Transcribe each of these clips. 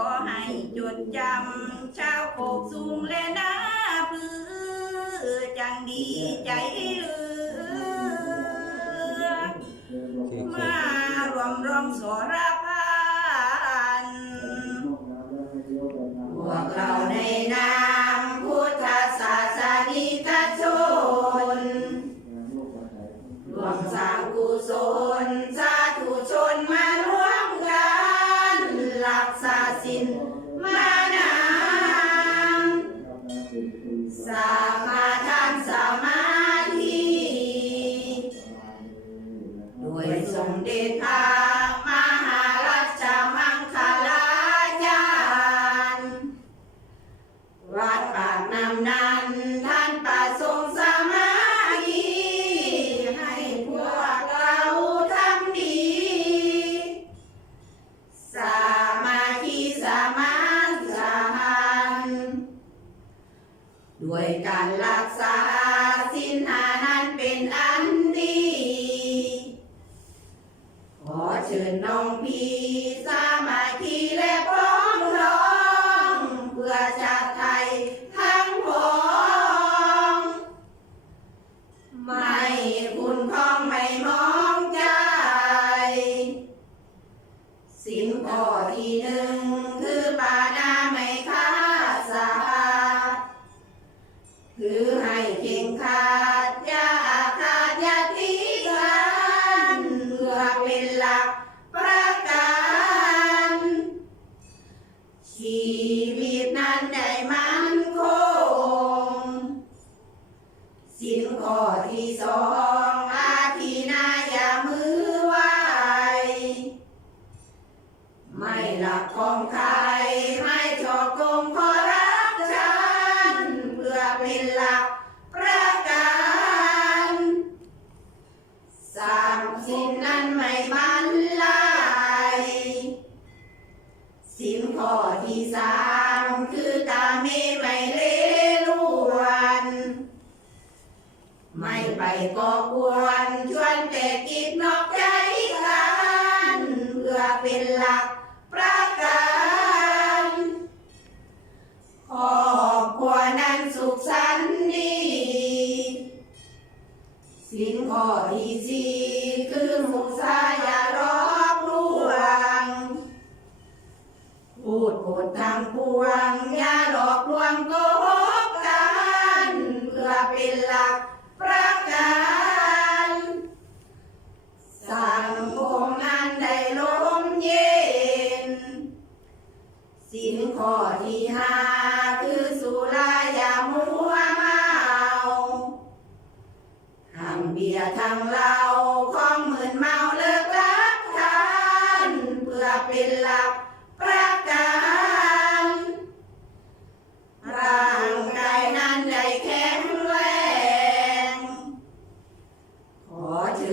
อให้จดจำชาวโคกสูงและนาพือจังดีใจเหลือโอเคโอเคมารวมร้องสรพั สิ ด้วยการรักษาสินหานั้นเป็นอันดี ขอเชิญน้องพี่สามาธิและพ้องร้อง เพื่อชาติไทยทั้งพ้องไม่คุณพ้องไม่มองใจ สิ่งข้อที่หนึ่งคือปานา ไม่หลักของใคร ไม่ชอบโกงขอรับฉัน เพื่อเป็นหลักประกันสามสิ่งนั้นไม่มันลายสินข้อที่สามคือตาเมไม่เลลวนไม่ไปก่อกวนชวนแต่กิ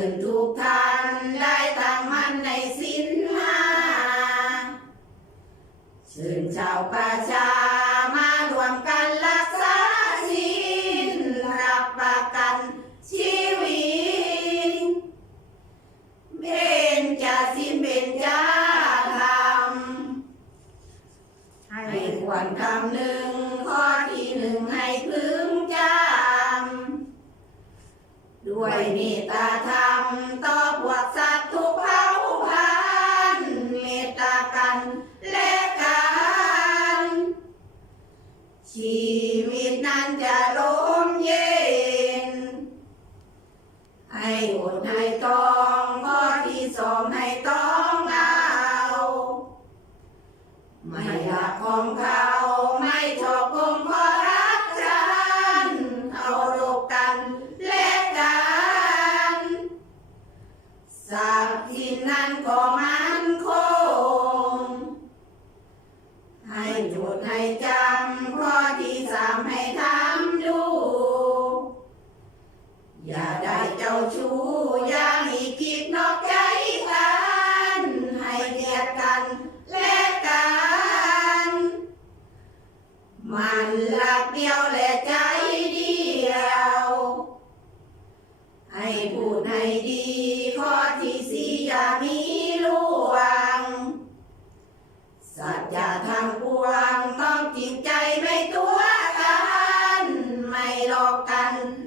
อเชิญทุกท่านได้ตั้งมั่นในสินห้าเชิญชาวประชามารวมกันรักษาสินรับประกันชีวิตเบญจสินเบญจธรรมให้ควรคำหนึ่ง มตตาธรรมต่อพวกสัตว์ทุกเผ่าพันธุ์เมตตากันและกัน ชีวิตนั้นจะลมเย็น ให้อดให้ต้อ ชูย่ามีกิจนอกใจกัน ให้เกียรติกันและกัน มันหลักเดียวและใจเดียว ให้พูดให้ดีข้อที่สี่อย่ามีล่วง สัจธรรริงใจไม่ตัวกัน ไม่หลอกกัน